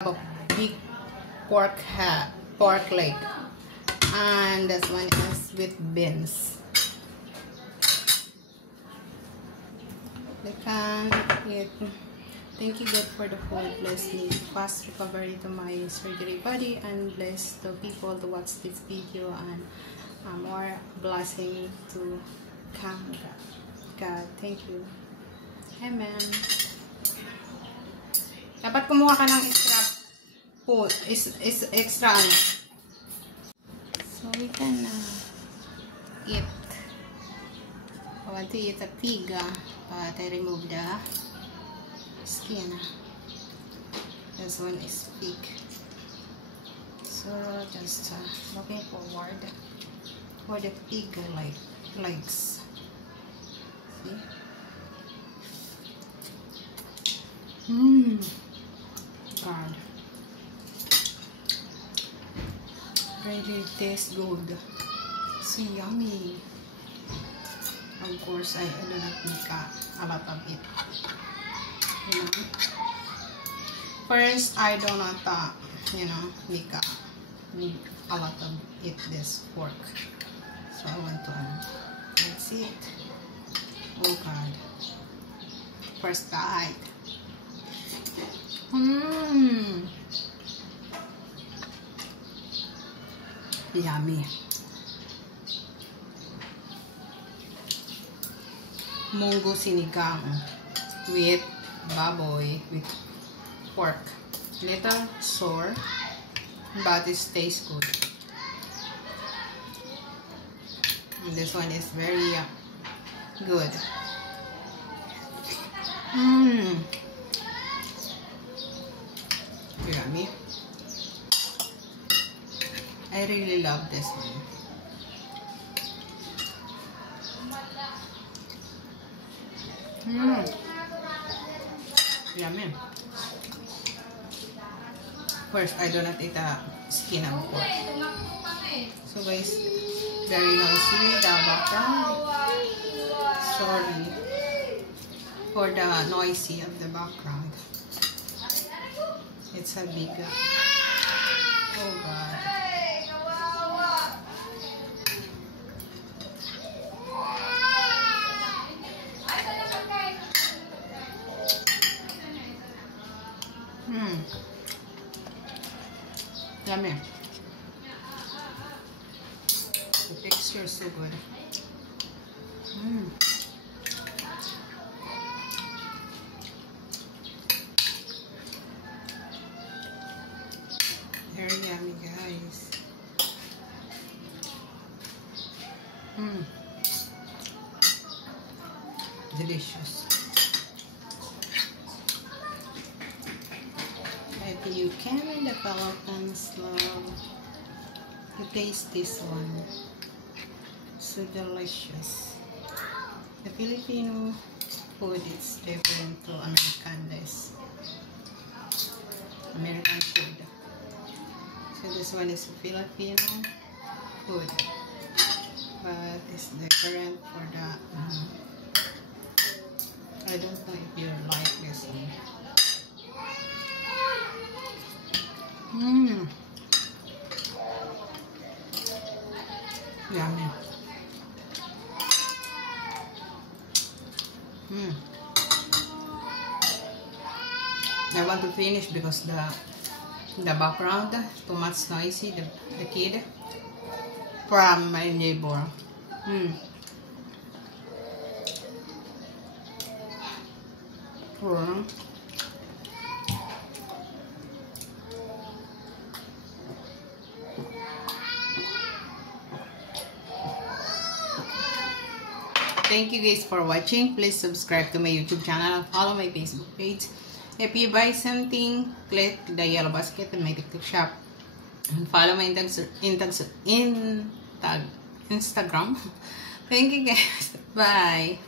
A big pork leg, and this one is with beans. They can eat. Thank you God for the food. Bless me. Fast recovery to my surgery body, and bless the people to watch this video, and more blessing to come. God, thank you. Amen. Dapat kumuha ka ng extra food. Extra ano. So we can eat. I want to eat a pig, but I remove the skin. This one is pig. So just looking forward for the pig legs. See? God, really tastes good. So yummy. Of course, I do not make a lot of it. You know, first I do not make a lot of it this pork. So I want to let's see it. Oh God, first bite. Yummy. Munggo sinigang with baboy with pork. Little sour, but it tastes good. And this one is very good. Yummy. I really love this one. Yummy. First, I do not eat the skin of pork. So guys, very noisy the background. Sorry for the noisy of the background. It's a big oh God. Yummy. The texture is so good. Very yummy, guys. Delicious. Maybe you can, the Philippines love to taste this one. So delicious. The Filipino food is different to American food. So this one is Filipino food, but it's different for the I don't know if you like this one. Yummy. I want to finish because the background too much noisy. The kid from my neighbor. Thank you guys for watching. Please subscribe to my YouTube channel and follow my Facebook page. If you buy something, click the yellow basket in my TikTok shop. And follow my Instagram. Thank you guys. Bye.